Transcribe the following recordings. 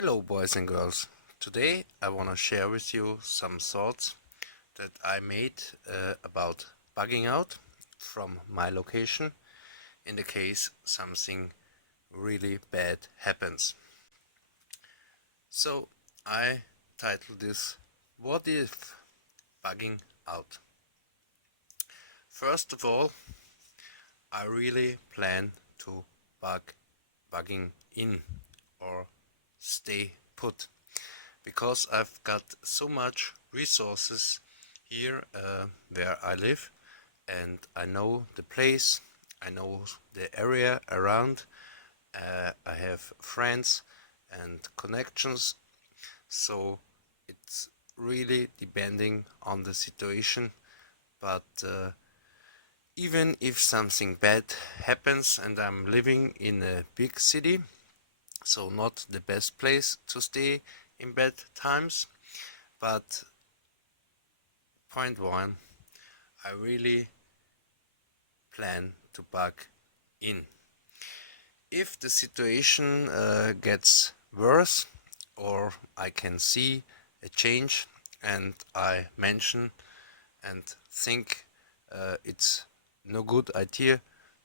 Hello boys and girls. Today I want to share with you some thoughts that I made about bugging out from my location in the case something really bad happens. So I titled this What If Bugging Out? First of all, I really plan to bugging in or stay put, because I've got so much resources here where I live, and I know the place, I know the area around, I have friends and connections, so it's really depending on the situation. But even if something bad happens and I'm living in a big city, so not the best place to stay in bad times, but point one, I really plan to bug in. If the situation gets worse, or I can see a change and I mention and think it's no good idea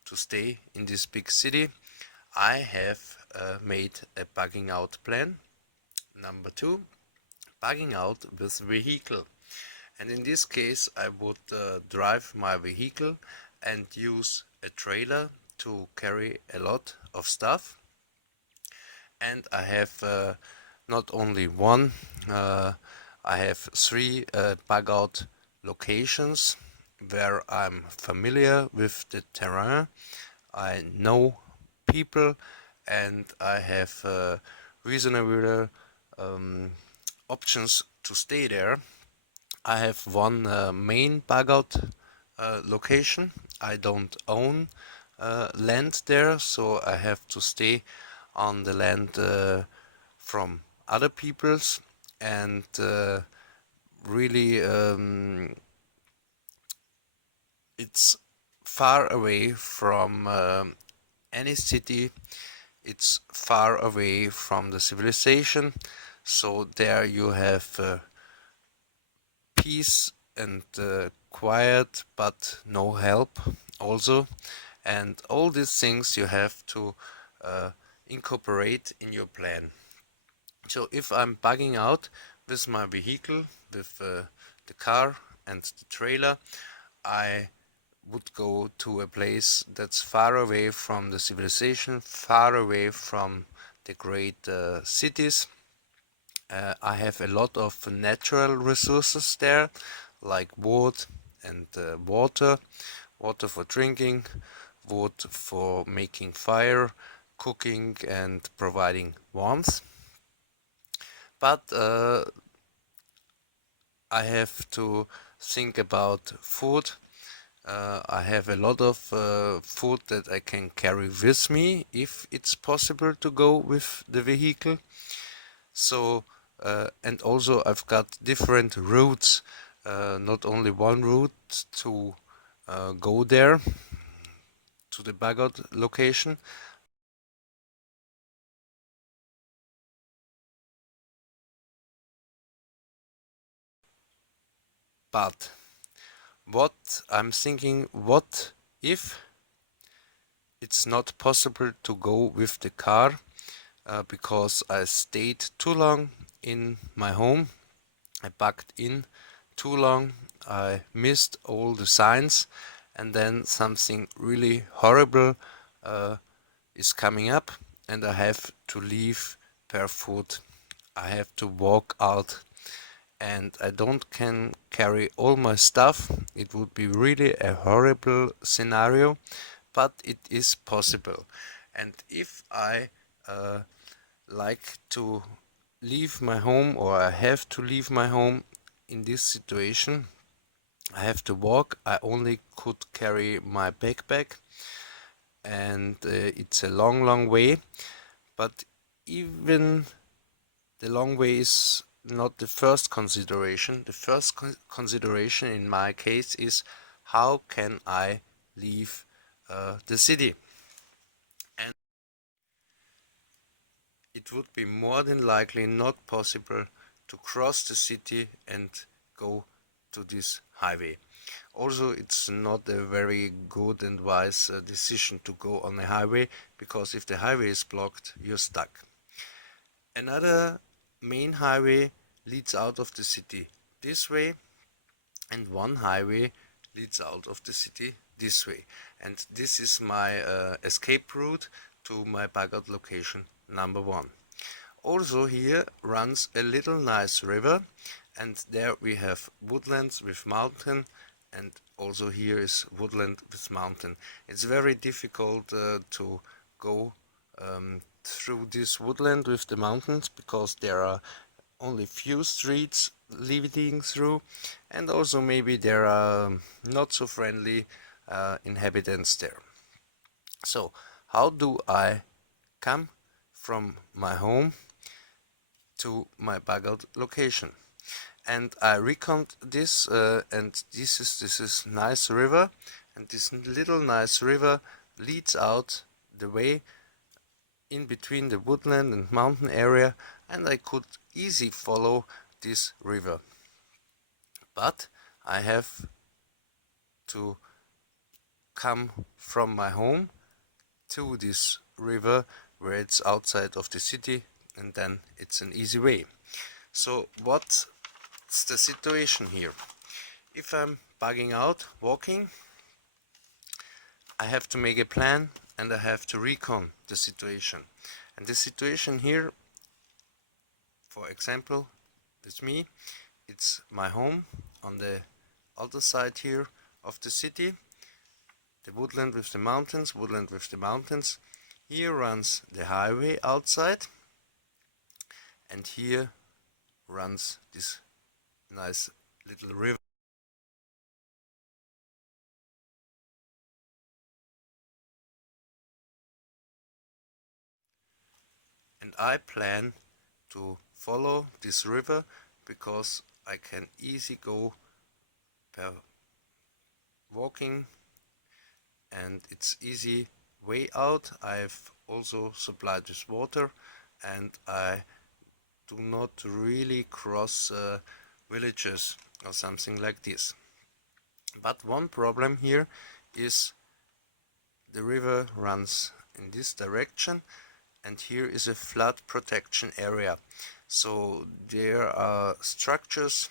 to stay in this big city, I have made a bugging out plan. Number two, bugging out with vehicle. And in this case I would drive my vehicle and use a trailer to carry a lot of stuff. And I have not only one, I have three bug out locations where I'm familiar with the terrain, I know people, and I have reasonable options to stay there. I have one main bug out location. I don't own land there, so I have to stay on the land from other people's, and really it's far away from any city. It's far away from the civilization, so there you have peace and quiet, but no help also. And all these things you have to incorporate in your plan. So if I'm bugging out with my vehicle, with the car and the trailer, I would go to a place that's far away from the civilization, far away from the great cities. I have a lot of natural resources there, like wood and water, water for drinking, wood for making fire, cooking and providing warmth. But I have to think about food. I have a lot of food that I can carry with me if it's possible to go with the vehicle. So, and also I've got different routes, not only one route to go there to the bug out location. But what I'm thinking, what if it's not possible to go with the car because I stayed too long in my home, I bugged in too long, I missed all the signs, and then something really horrible is coming up and I have to leave barefoot. I have to walk out and I don't can carry all my stuff. It would be really a horrible scenario, but it is possible. And if I like to leave my home, or I have to leave my home in this situation, I have to walk. I only could carry my backpack, and it's a long way. But even the long way is not the first consideration. The first consideration in my case is how can I leave the city? And it it would be more than likely not possible to cross the city and go to this highway. Also, it's not a very good and wise decision to go on a highway, because if the highway is blocked, you're stuck. Another main highway leads out of the city this way, and one highway leads out of the city this way. And this is my escape route to my bug out location number 1. Also here runs a little nice river, and there we have woodlands with mountain, and also here is woodland with mountain. It's very difficult to go through this woodland with the mountains, because there are only few streets leading through, and also maybe there are not so friendly inhabitants there. So how do I come from my home to my bug out location? And I reconned this, and this is nice river, and this little nice river leads out the way in between the woodland and mountain area, and I could easily follow this river. But I have to come from my home to this river where it's outside of the city, and then it's an easy way. So what's the situation here? If I'm bugging out, walking, I have to make a plan, and I have to recon the situation. And the situation here, for example, is me. It's my home on the other side here of the city. The woodland with the mountains, woodland with the mountains. Here runs the highway outside, and here runs this nice little river. And I plan to follow this river, because I can easily go per walking, and it's easy way out. I've also supplied with water, and I do not really cross villages or something like this. But one problem here is the river runs in this direction, and here is a flood protection area. So there are structures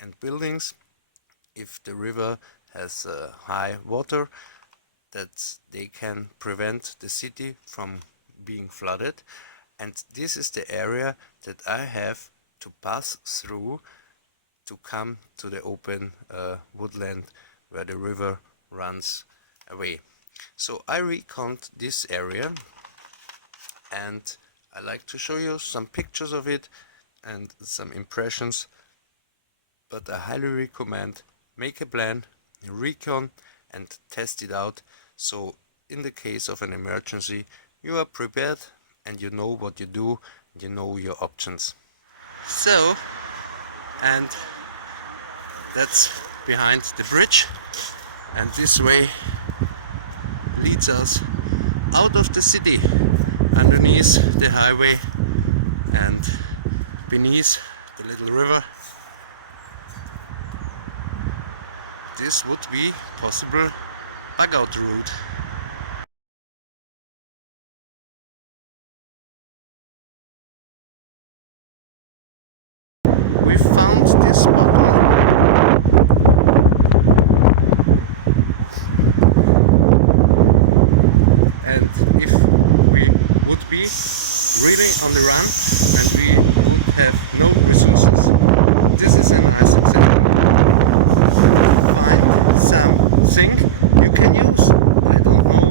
and buildings, if the river has high water, that they can prevent the city from being flooded. And this is the area that I have to pass through to come to the open woodland where the river runs away. So I reconned this area, and I like to show you some pictures of it and some impressions, but I highly recommend make a plan, recon, and test it out, so in the case of an emergency you are prepared and you know what you do, you know your options. So, and that's behind the bridge, and this way leads us out of the city, underneath the highway and beneath the little river. This would be possible bug out route. We found this bottle. And if we would be really on the run and we would have no resources, this is a nice example. Find something you can use. I don't know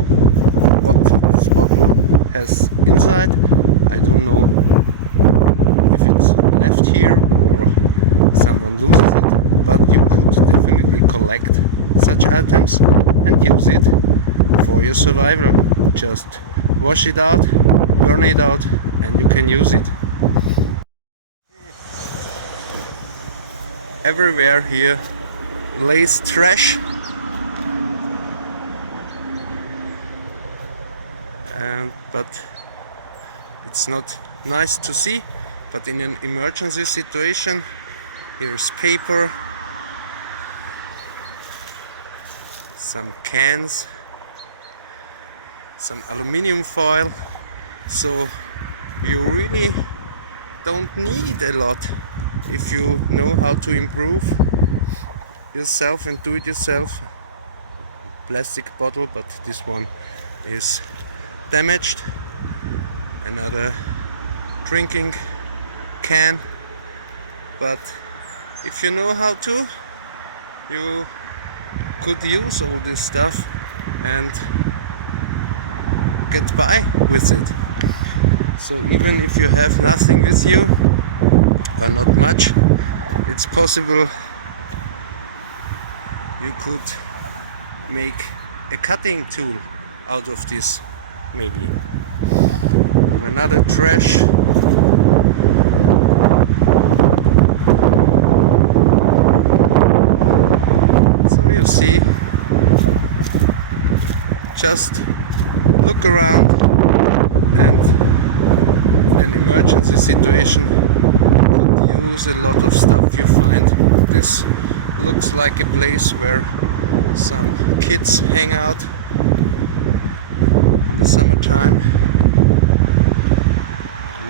what this bottle has inside. I don't know if it's left here or someone loses it, but you could definitely collect such items and use it for your survival. Just wash it out, burn it out, and you can use it. Everywhere here lays trash, but it's not nice to see, but in an emergency situation, here's paper, some cans, some aluminium foil, so you really don't need a lot if you know how to improve yourself and do it yourself. Plastic bottle, but this one is damaged. Another drinking can, but if you know how to, you could use all this stuff and get by with it. So even if you have nothing with you, or not much, it's possible you could make a cutting tool out of this, maybe. Another trash. So you see, just look around, and in an emergency situation could use a lot of stuff you find. This looks like a place where some kids hang out in the summertime.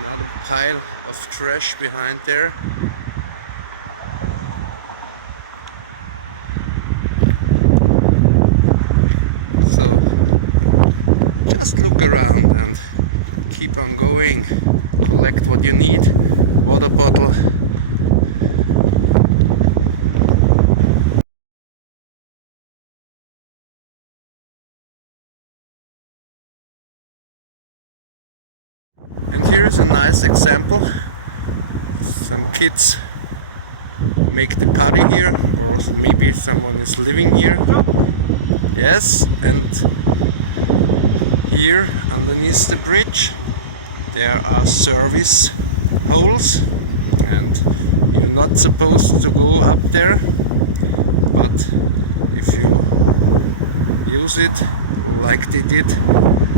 Another pile of trash behind there. So just look around and keep on going. Collect what you need. Water bottle. And here's a nice example. Some kids make the party here, or maybe someone is living here. Yes, and here underneath the bridge there are service holes, and you're not supposed to go up there, but if you use it like they did a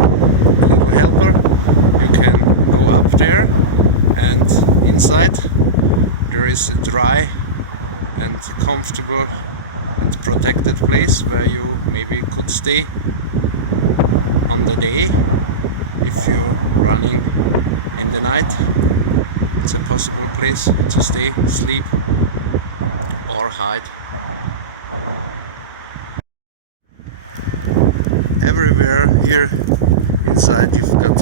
little helper, you can go up there, and inside there is a dry and comfortable and protected place where you maybe could stay on the day. If you're running in the night, it's a possible place to stay, sleep or hide. Everywhere here inside you've got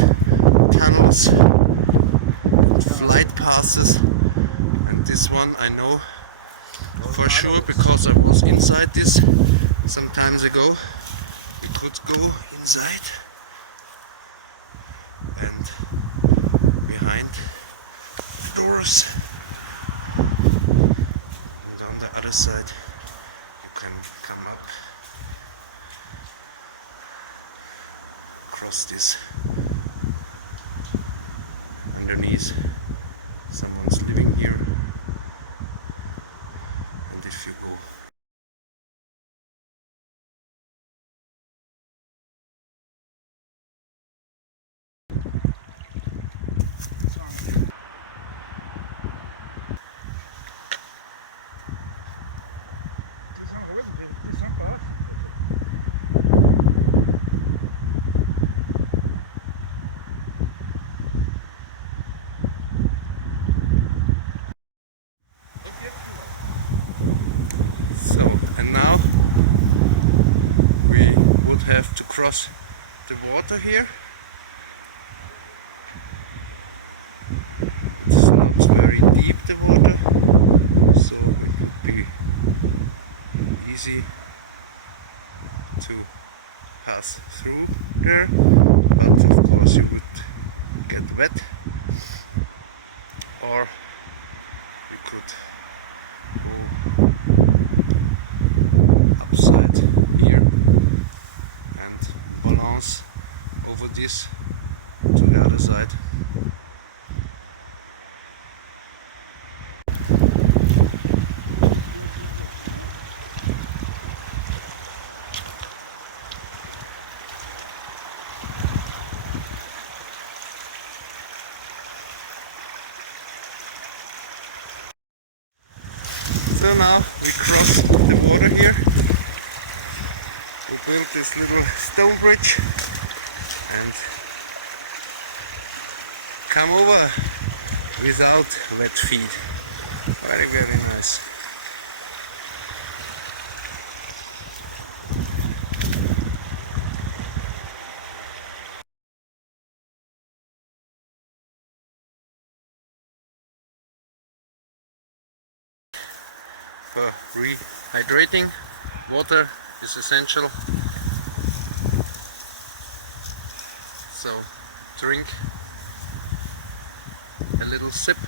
tunnels and flight passes, and this one I know for sure because I was inside this some times ago. You could go inside, and behind doors, and on the other side you can come up across this. Underneath someone's living here, and if you go have to cross the water here. It's not very deep, the water, so it would be easy to pass through there, but of course you would get wet, or you could go upside here and balance over this to the other side. built this little stone bridge and come over without wet feet. Very, very nice. For rehydrating, water is essential, so drink a little sip.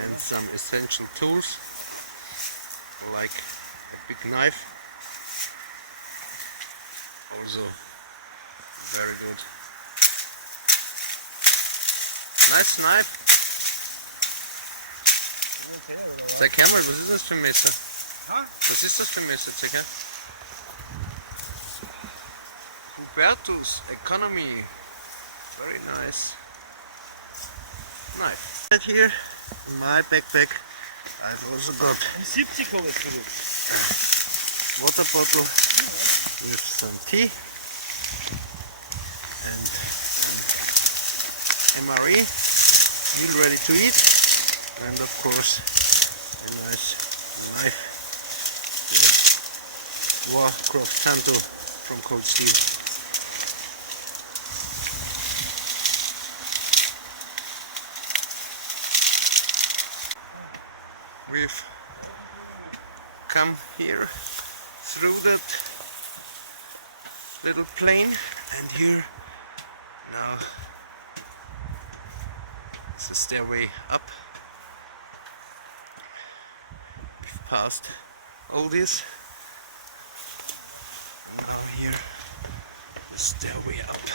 And some essential tools like a big knife, also very good. Nice knife. Zeig her mal, was ist das für ein Messer? Was ist das für ein Messer? Zeig her. Hubertus Economy. Very nice knife. Right here in my backpack I've also got water bottle with some tea and MRE, meal ready to eat, and of course a nice knife, Warcraft handle from Cold Steel. We've come here through that little plain, and here now is a stairway up. We've passed all this, and now here the stairway up.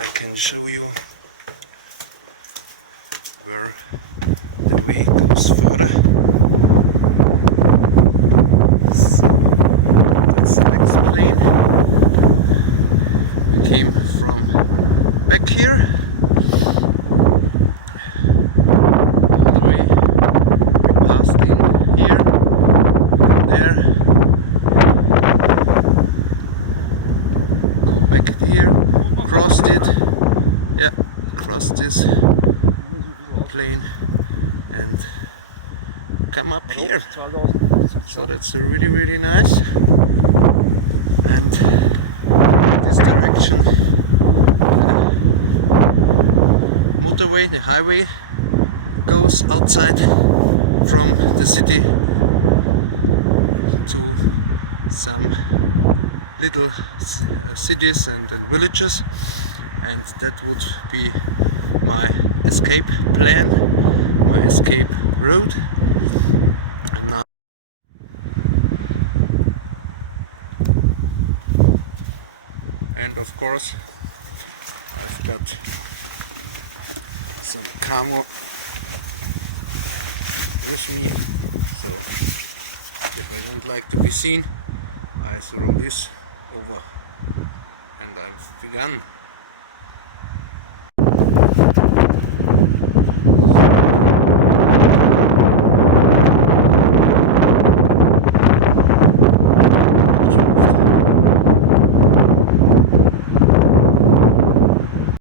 I can show you where the way goes further. So that's the next plane. We came from back here all the way. We passed in here and there. Go back here, crossed it. Yeah, crossed this plane and come up here. So that's really, really nice. And this direction, the motorway, the highway, goes outside from the city to some little cities and villages, and that would be my escape plan, my escape route. And now and of course I've got some camo with me, so if I don't like to be seen, I throw this over and I've begun.